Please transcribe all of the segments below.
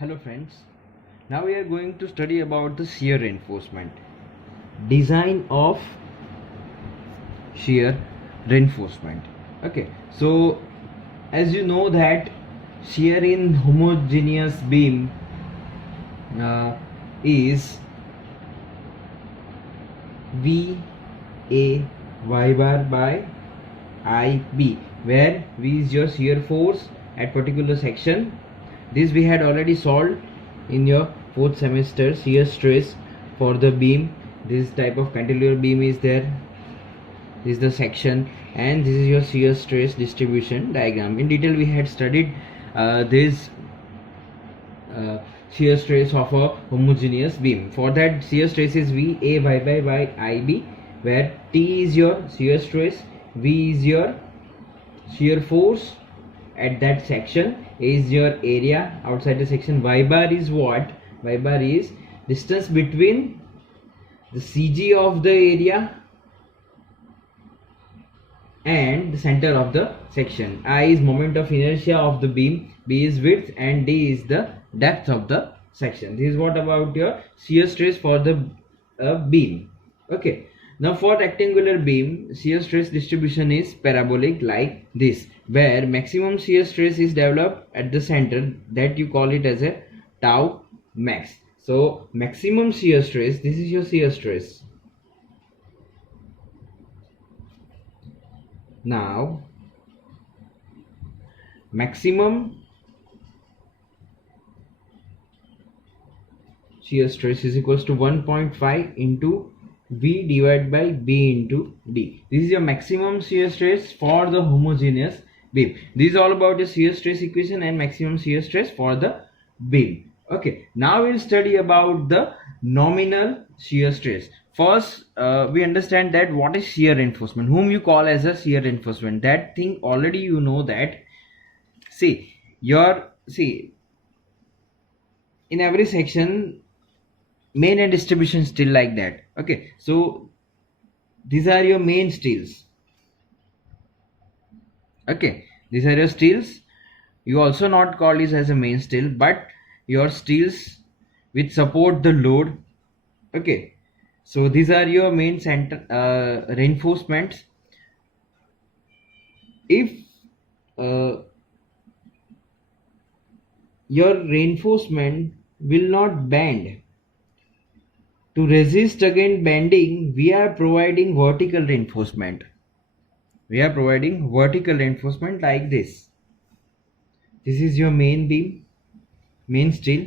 Hello friends, now we are going to study about the shear reinforcement, design of shear reinforcement. Okay, so as you know that shear in homogeneous beam is V A y bar by I B, where V is your shear force at particular section. This we had already solved in your fourth semester, shear stress for the beam. This type of cantilever beam is there. This is the section, and this is your shear stress distribution diagram. In detail we had studied this shear stress of a homogeneous beam. For that, shear stress is V A y by IB, where T is your shear stress, V is your shear force at that section, A is your area outside the section, y bar is what? Y bar is distance between the CG of the area and the center of the section. I is moment of inertia of the beam, B is width, and D is the depth of the section. This is what about your shear stress for the beam. Okay, now for rectangular beam, shear stress distribution is parabolic like this, where maximum shear stress is developed at the center, that you call it as a tau max. So maximum shear stress, this is your shear stress. Now maximum shear stress is equals to 1.5 into V divided by B into D. This is your maximum shear stress for the homogeneous beam. This is all about the shear stress equation and maximum shear stress for the beam. Okay, now we'll study about the nominal shear stress. First, we understand that what is shear reinforcement, whom you call as a shear reinforcement. That thing already you know that. See, in every section, main and distribution still like that. Okay, so these are your main steels. Okay, these are your steels. You also not call this as a main steel, but your steels which support the load. Okay, so these are your main center reinforcements. If your reinforcement will not bend, to resist against bending, we are providing vertical reinforcement. We are providing vertical reinforcement like this. This is your main beam, main steel,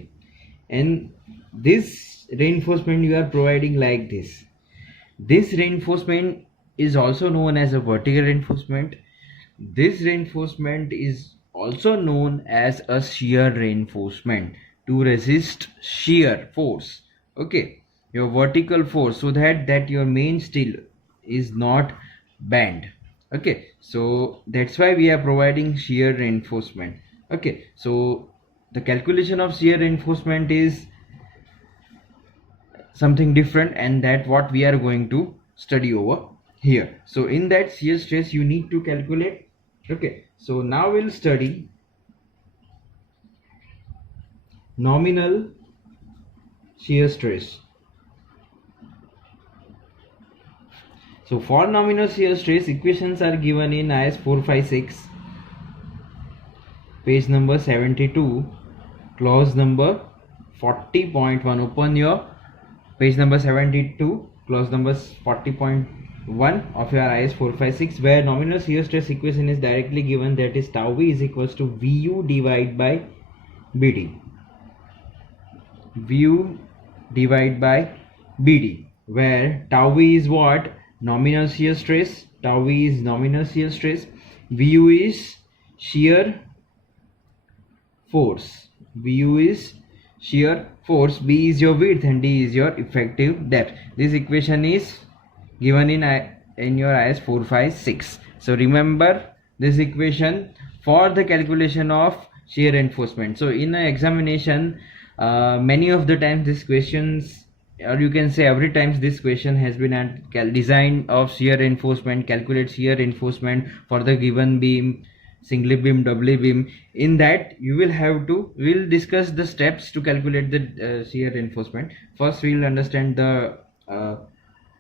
and this reinforcement you are providing like this. This reinforcement is also known as a vertical reinforcement. This reinforcement is also known as a shear reinforcement to resist shear force. Okay, your vertical force, so that your main steel is not bent. Okay, so that's why we are providing shear reinforcement. Okay, so the calculation of shear reinforcement is something different, and that what we are going to study over here. So in that shear stress you need to calculate. Okay, so now we'll study nominal shear stress. So for nominal shear stress, equations are given in IS 456, page number 72, clause number 40.1. Open your page number 72, clause number 40.1 of your IS 456, where nominal shear stress equation is directly given, that is tau V is equals to VU divided by BD. VU divided by BD, where tau V is what? Nominal shear stress. Tau V is nominal shear stress. VU is shear force. VU is shear force. B is your width and D is your effective depth. This equation is given in your IS 456. So remember this equation for the calculation of shear reinforcement. So in an examination, many of the times these questions, or you can say every time this question has been at design of shear reinforcement, calculate shear reinforcement for the given beam, single beam, double beam. In that you will have to, we'll discuss the steps to calculate the shear reinforcement. First we will understand the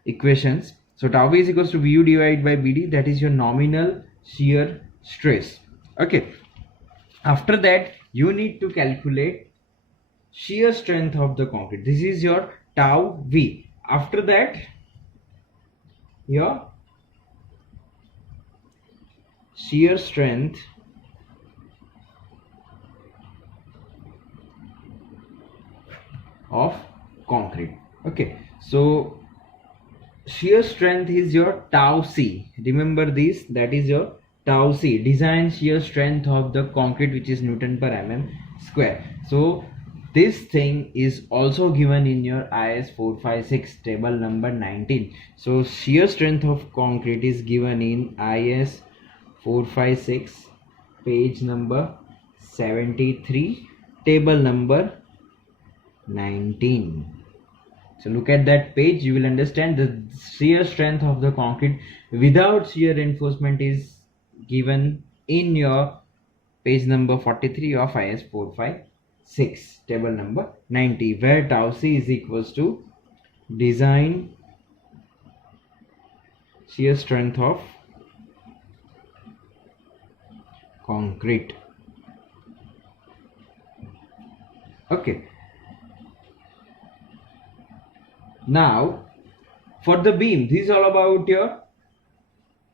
equations. So tau v is equals to vu divided by bd, that is your nominal shear stress. Okay, after that you need to calculate shear strength of the concrete. This is your tau v. After that your shear strength of concrete. Okay, so shear strength is your tau c. Remember this, that is your tau c, design shear strength of the concrete, which is Newton per mm square. So this thing is also given in your IS 456 table number 19. So shear strength of concrete is given in IS 456 page number 73 table number 19. So look at that page, you will understand the shear strength of the concrete without shear reinforcement is given in your page number 43 of IS 456 table number 90, where tau c is equals to design shear strength of concrete. Okay, now for the beam, this is all about your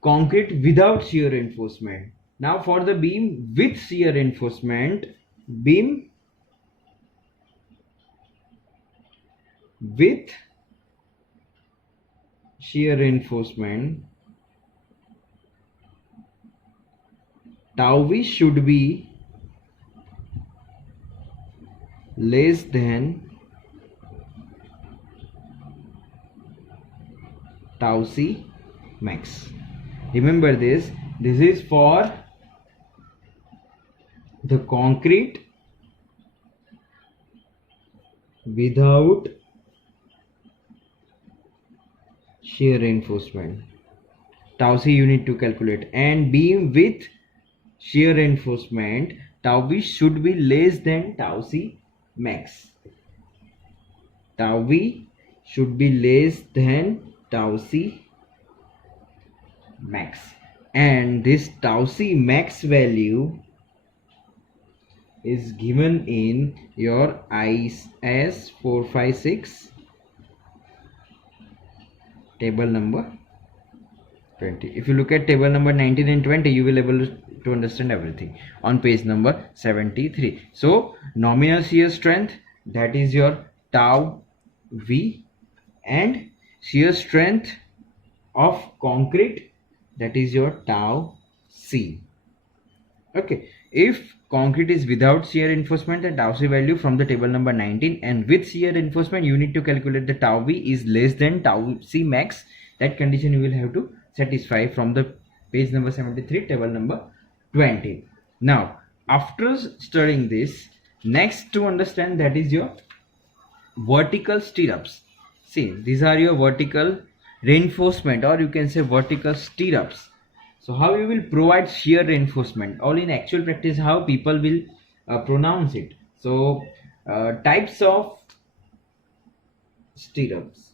concrete without shear reinforcement. Now for the beam with shear reinforcement, beam with shear reinforcement, tau v should be less than tau c max. Remember this is for the concrete without shear reinforcement. Tau c you need to calculate, and beam with shear reinforcement, tau v should be less than tau c max. Tau v should be less than tau c max, and this tau c max value is given in your IS 456 table number 20. If you look at table number 19 and 20, you will be able to understand everything on page number 73. So nominal shear strength, that is your tau v, and shear strength of concrete, that is your tau c. Okay, if concrete is without shear reinforcement, the tau c value from the table number 19, and with shear reinforcement you need to calculate the tau v is less than tau c max. That condition you will have to satisfy from the page number 73 table number 20. Now after studying this, next to understand, that is your vertical stirrups. See, these are your vertical reinforcement, or you can say vertical stirrups. So how you will provide shear reinforcement, or in actual practice how people will pronounce it. So types of stirrups.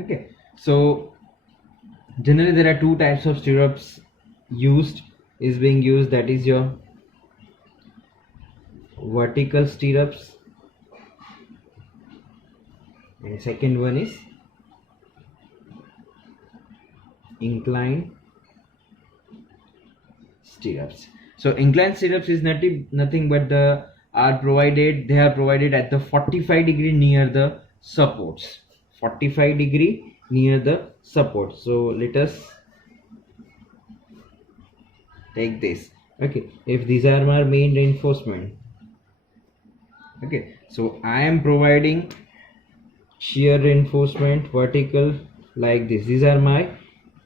Okay, so generally there are two types of stirrups being used, that is your vertical stirrups, and second one is inclined stirrups. So inclined stirrups is nothing but they are provided at the 45 degree near the supports. 45 degree near the support. So let us take this. Okay, if these are my main reinforcement, okay, so I am providing shear reinforcement vertical like this. These are my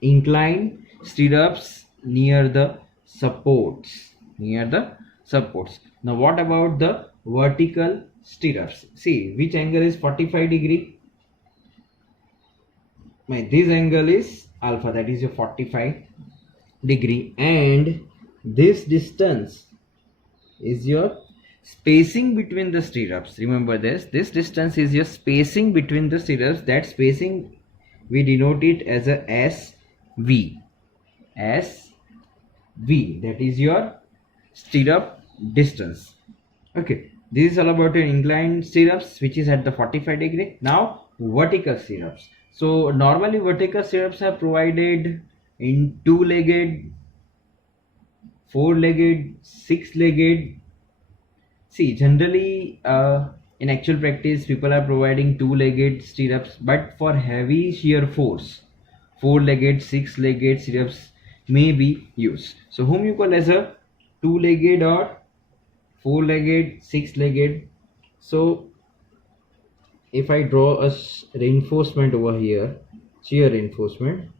inclined stirrups near the supports. Now what about the vertical stirrups? See, which angle is 45 degree? this angle is alpha, that is your 45 degree, and this distance is your spacing between the stirrups. Remember this distance is your spacing between the stirrups. That spacing we denote it as a SV. SV, that is your stirrup distance. Okay, this is all about your inclined stirrups, which is at the 45 degree. Now vertical stirrups. So normally vertical stirrups are provided in two-legged, four-legged, six-legged. See, generally in actual practice people are providing two-legged stirrups, but for heavy shear force, four-legged, six-legged stirrups may be used. So whom you call as a two-legged or four-legged, six-legged. So if I draw a reinforcement over here, shear reinforcement,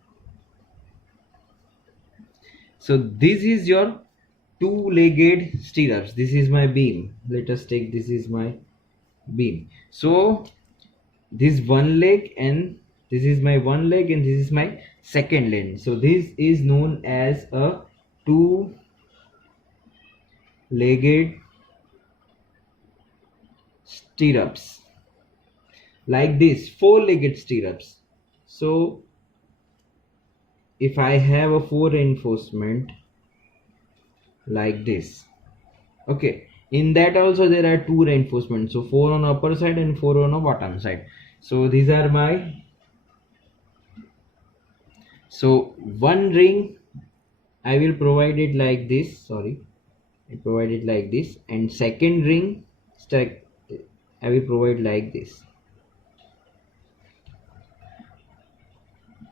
so this is your two-legged stirrups. This is my beam. Let us take, this is my beam. So this one leg, and this is my one leg, and this is my second leg. So this is known as a two-legged stirrups. Like this, four-legged stirrups. So if I have a four reinforcement like this, okay, in that also there are two reinforcements, so four on upper side and four on the bottom side. So these are my, so one ring I will provide it like this, sorry, I provide it like this, and second ring stack I will provide like this.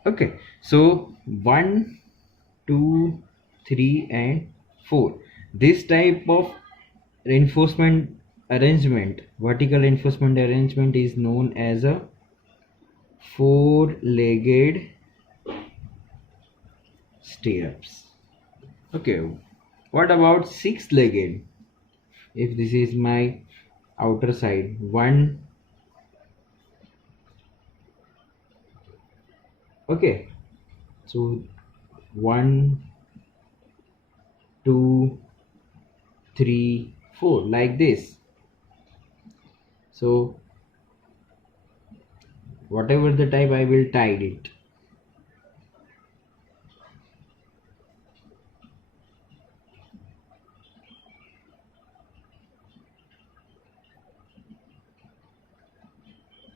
Okay, so 1, 2, 3 and 4. This type of reinforcement arrangement, vertical reinforcement arrangement, is known as a four-legged stirrups. Okay, what about six-legged? If this is my outer side, one, okay, so 1, 2, 3, 4, like this. So whatever the type, I will tie it.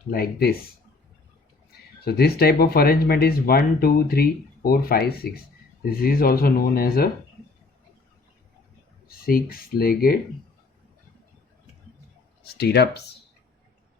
Like this. So this type of arrangement is 1, 2, 3, 4, 5, 6. This is also known as a six-legged stirrups.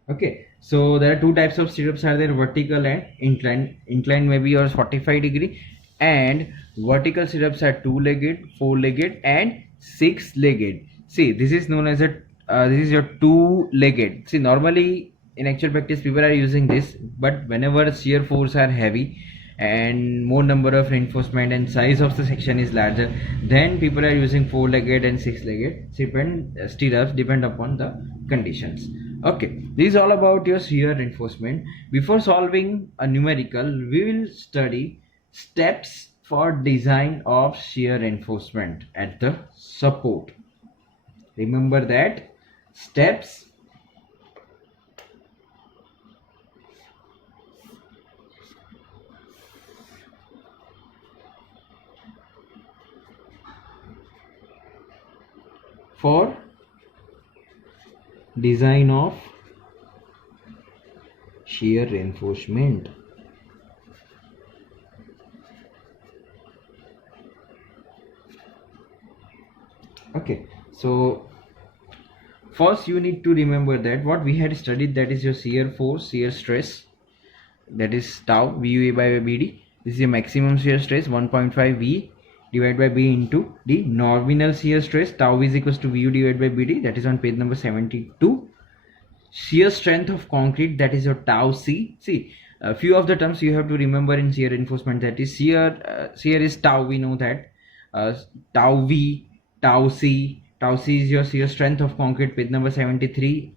Okay, so there are two types of stirrups are there, vertical and inclined. Inclined may be yours 45 degree, and vertical stirrups are two-legged, four-legged and six-legged. See, this is known as a this is your two-legged. See, normally in actual practice people are using this, but whenever shear force are heavy and more number of reinforcement and size of the section is larger, then people are using four-legged and six-legged stirrups, depend upon the conditions. Okay, this is all about your shear reinforcement. Before solving a numerical, we will study steps for design of shear reinforcement at the support. Remember that steps for design of shear reinforcement. Okay, so first you need to remember that what we had studied, that is your shear force, shear stress, that is tau VUA by BD. This is your maximum shear stress 1.5 V divided by B into the nominal shear stress, tau is equals to VU divided by BD, that is on page number 72. Shear strength of concrete, that is your tau C. See, a few of the terms you have to remember in shear reinforcement, that is shear is tau, we know that, tau V, tau C. Tau C is your shear strength of concrete, page number 73.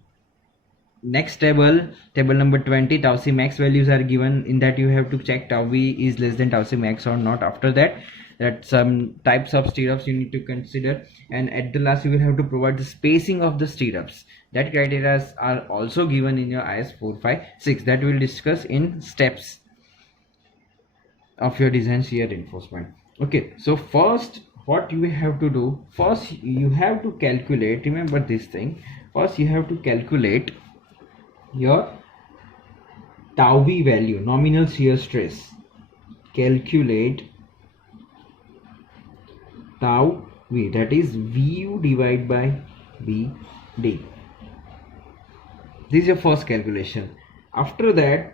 next table number 20, tau c max values are given. In that you have to check tau v is less than tau c max or not. After that some types of stirrups you need to consider, and at the last you will have to provide the spacing of the stirrups. That criteria are also given in your IS 456 that we will discuss in steps of your design shear reinforcement. Okay, so first what you have to do, first you have to calculate, remember this thing, first you have to calculate your tau v value, nominal shear stress. Calculate tau v, that is vu divided by bd. This is your first calculation. After that,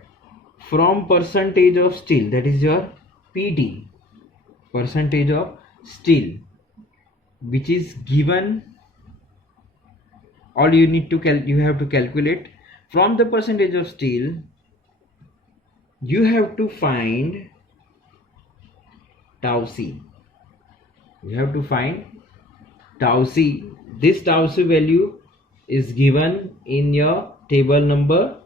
from percentage of steel, that is your PT, percentage of steel, which is given, all you need to you have to calculate from the percentage of steel. You have to find tau c. You have to find tau c. This tau c value is given in your table number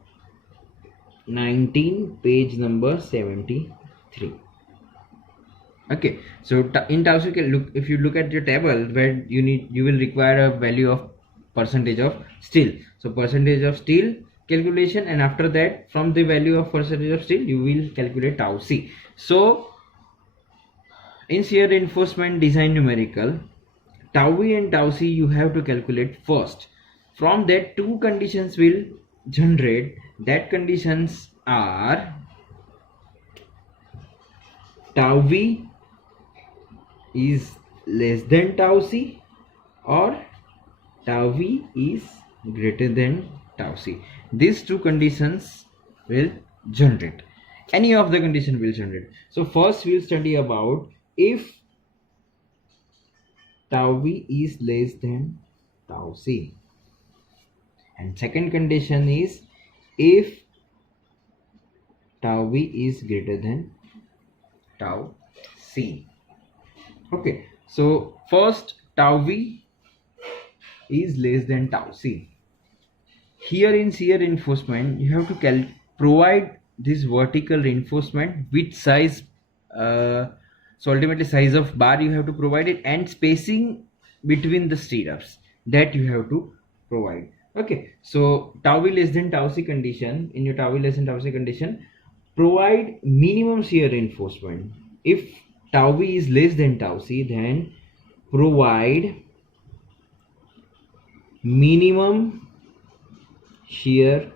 19, page number 73. Okay, so in tau c, look, if you look at your table where you will require a value of percentage of steel. So percentage of steel calculation, and after that from the value of percentage of steel you will calculate tau c. So in shear reinforcement design numerical, tau v and tau c you have to calculate first. From that two conditions will generate. That conditions are tau v is less than tau c or tau v is greater than tau c. These two conditions will generate. Any of the condition will generate. So first we will study about if tau v is less than tau c, and second condition is if tau v is greater than tau c. Okay, so first tau v is less than tau c. Here in shear reinforcement you have to provide this vertical reinforcement with size, so ultimately size of bar you have to provide it, and spacing between the stirrups that you have to provide. Okay, so tau v less than tau c condition, in your tau v less than tau c condition, provide minimum shear reinforcement. If tau v is less than tau c, then provide minimum shear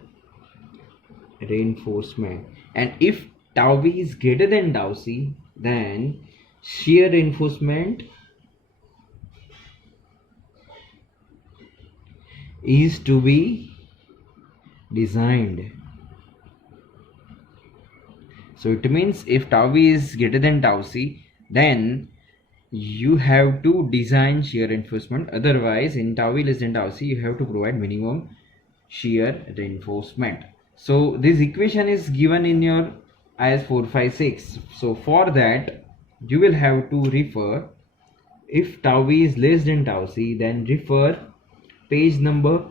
reinforcement, and if tau v is greater than tau c, then shear reinforcement is to be designed. So it means if tau v is greater than tau c, then you have to design shear reinforcement. Otherwise, in tau v less than tau c, you have to provide minimum shear reinforcement. So this equation is given in your IS 456. So for that you will have to refer, if tau v is less than tau c, then refer page number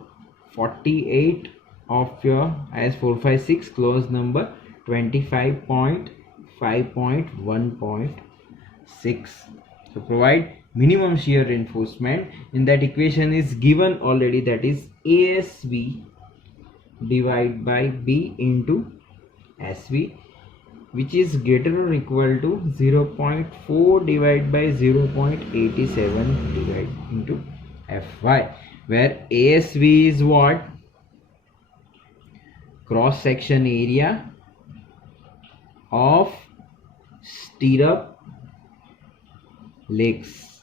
48 of your IS 456, clause number 25.5.1.6. So provide minimum shear reinforcement. In that equation is given already, that is ASV divided by B into SV, which is greater or equal to 0.4 divided by 0.87 divided into Fy, where ASV is what? Cross section area of stirrup legs.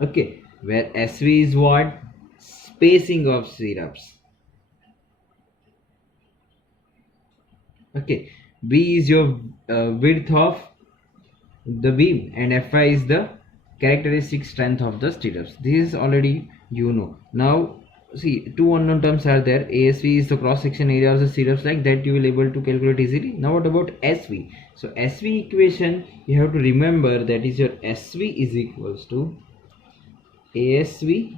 Okay, where SV is what? Spacing of stirrups. Okay, B is your width of the beam, and Fy is the characteristic strength of the stirrups. This is already you know. Now see, two unknown terms are there. ASV is the cross section area of the stirrups, like that you will able to calculate easily. Now what about SV? So SV equation you have to remember, that is your SV is equals to ASV.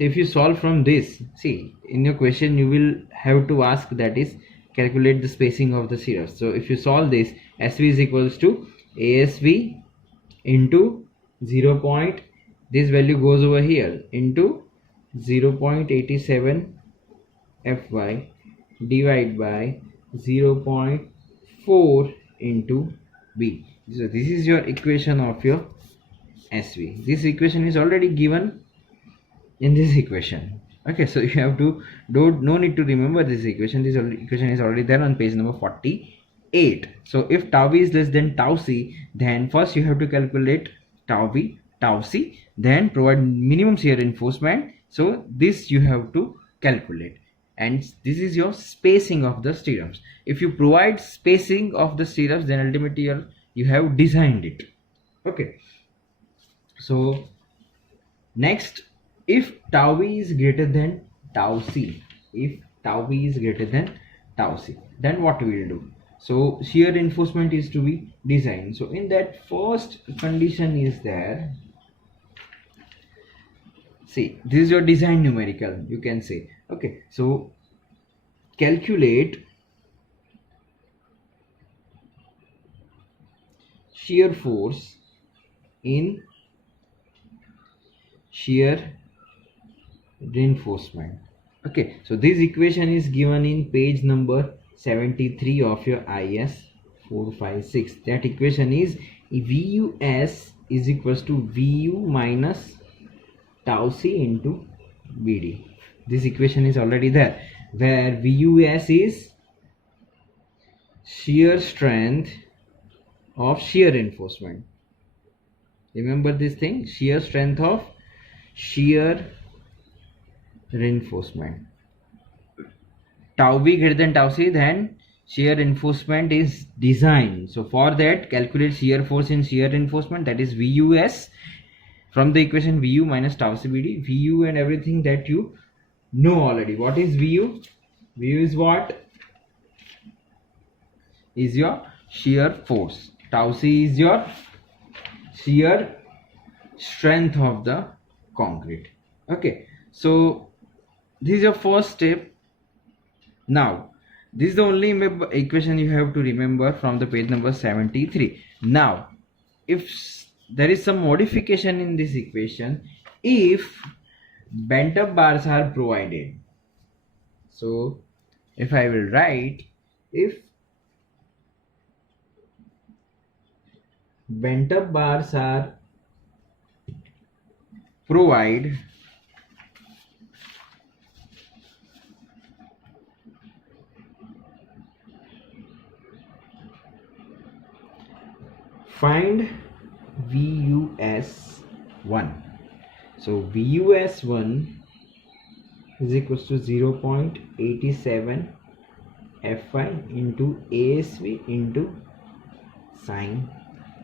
So if you solve from this, see in your question you will have to ask, that is calculate the spacing of the syrups. So if you solve this, SV is equals to ASV into 0. This value goes over here into 0.87 Fy divided by 0.4 into B. So this is your equation of your SV. This equation is already given in this equation. Okay, so you have to no need to remember this equation. This equation is already there on page number 48. So if tau b is less than tau c, then first you have to calculate tau b, tau c, then provide minimum shear reinforcement. So this you have to calculate, and this is your spacing of the stirrups. If you provide spacing of the stirrups, then ultimately you have designed it. Okay, so next, if tau b is greater than tau c, if tau b is greater than tau c, then what we will do? So shear reinforcement is to be designed. So in that first condition is there, see this is your design numerical, you can say. Okay, so calculate shear force in shear reinforcement. Okay, so this equation is given in page number 73 of your IS 456. That equation is VUS is equals to VU minus tau c into BD. This equation is already there, where VUS is shear strength of shear reinforcement. Remember this thing, shear strength of shear reinforcement. Tau b greater than tau c, then shear reinforcement is designed. So for that, calculate shear force in shear reinforcement, that is VUS, from the equation VU minus tau c BD. VU and everything that you know already. What is VU? VU is what? Is your shear force. Tau c is your shear strength of the concrete. Okay, so this is your first step. Now this is the only equation you have to remember from the page number 73. Now if there is some modification in this equation, if bent up bars are provided, so if I will write, if bent up bars are provided, find VUS1. So VUS1 is equals to 0.87 Fy into ASV into sine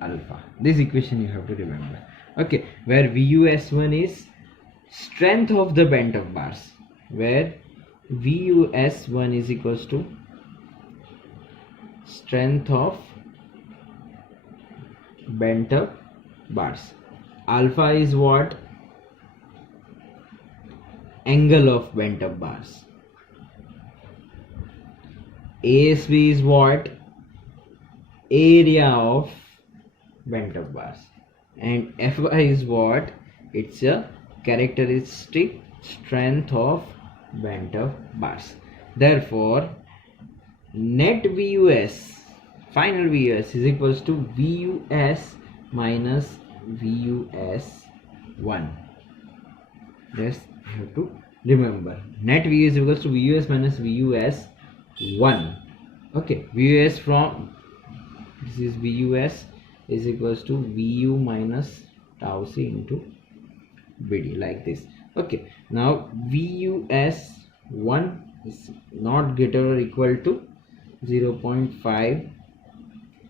alpha. This equation you have to remember. Okay, where VUS1 is strength of the bent up bars, where VUS1 is equals to strength of bent up bars. Alpha is what? Angle of bent up bars. ASV is what? Area of bent up bars. And Fy is what? It's a characteristic strength of bent up bars. Therefore net VUS, final VUS is equals to VUS minus VUS1. Yes, you have to remember, net VUS is equals to VUS minus VUS1. Okay, VUS from this is VUS is equals to VU minus tau c into BD, like this. Okay, now VUS1 is not greater or equal to 0.5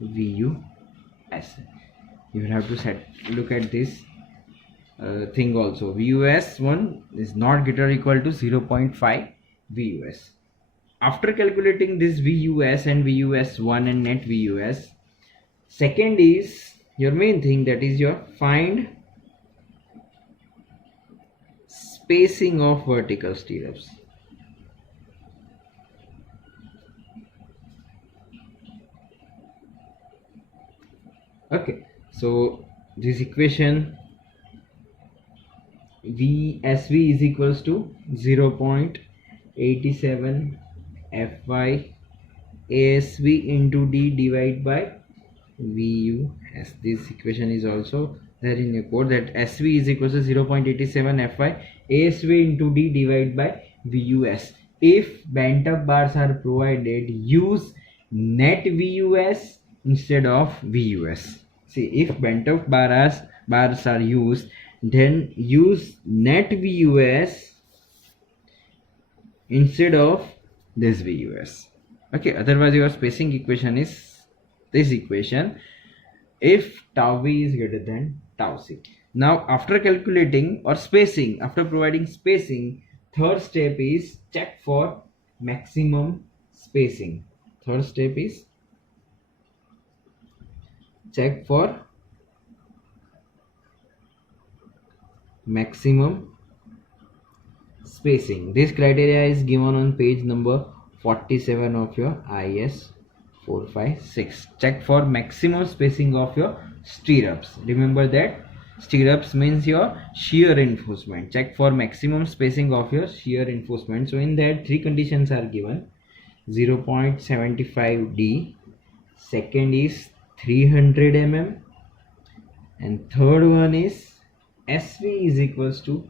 VUS. You will have to look at this thing also. VUS1 is not greater or equal to 0.5 VUS. After calculating this VUS and VUS1 and net VUS, second is your main thing, that is your find spacing of vertical stirrups. Okay, so this equation VSV is equals to 0.87 Fy ASV into D divided by VUS. This equation is also there in your code, that SV is equals to 0.87 Fy ASV into D divided by VUS. If bent up bars are provided, use net VUS instead of VUS. See, if bent up bars are used, then use net VUS instead of this VUS. Okay, otherwise your spacing equation is this equation if tau v is greater than tau c. Now after calculating or spacing, after providing spacing, third step is check for maximum spacing. Third step is check for maximum spacing. This criteria is given on page number 47 of your IS 456. Check for maximum spacing of your stirrups. Remember that stirrups means your shear reinforcement. Check for maximum spacing of your shear reinforcement. So in that, three conditions are given: 0.75 D, second is 300 mm, and third one is SV is equals to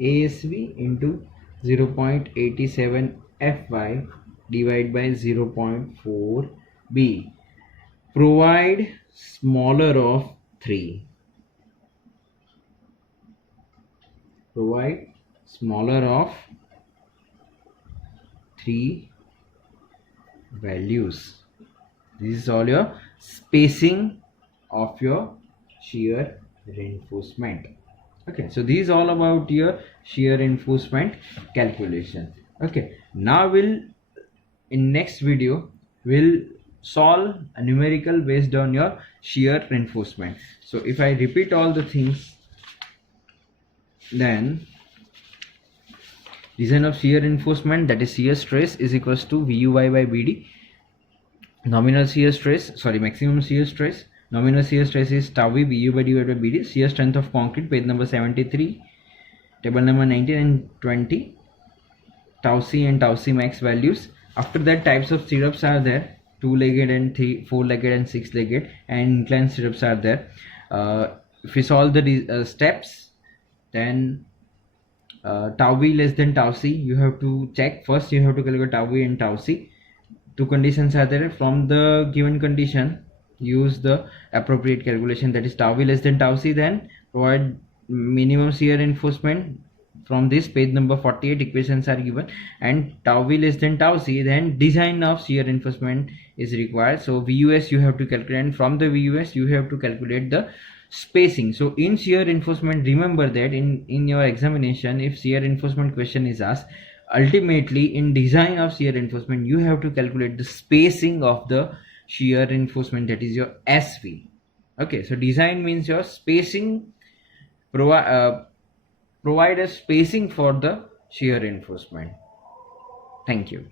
ASV into 0.87 Fy divided by 0.4 B. Provide smaller of 3. Provide smaller of 3 values. This is all your spacing of your shear reinforcement. Okay, so this is all about your shear reinforcement calculation. Okay, now in next video we'll solve a numerical based on your shear reinforcement. So if I repeat all the things, then design of shear reinforcement, that is shear stress, is equals to VUY by BD. Nominal shear stress, sorry, maximum shear stress. Nominal shear stress is tau v VU by divided by BD. Shear strength of concrete, page number 73, table number 19 and 20. Tau c and tau c max values. After that, types of stirrups are there: two-legged and four-legged and six-legged, and inclined stirrups are there. If we solve the steps, then tau v less than tau c, you have to check first. You have to calculate tau v and tau c. Two conditions are there. From the given condition, use the appropriate calculation, that is tau v less than tau c. Then provide minimum shear reinforcement. From this, page number 48, equations are given, and tau v less than tau c, then design of shear reinforcement is required. So VUS you have to calculate, and from the VUS you have to calculate the spacing. So in shear reinforcement, remember that in your examination, if shear reinforcement question is asked, ultimately in design of shear reinforcement you have to calculate the spacing of the shear reinforcement, that is your SV. Okay, so design means your spacing, provide a spacing for the shear reinforcement. Thank you.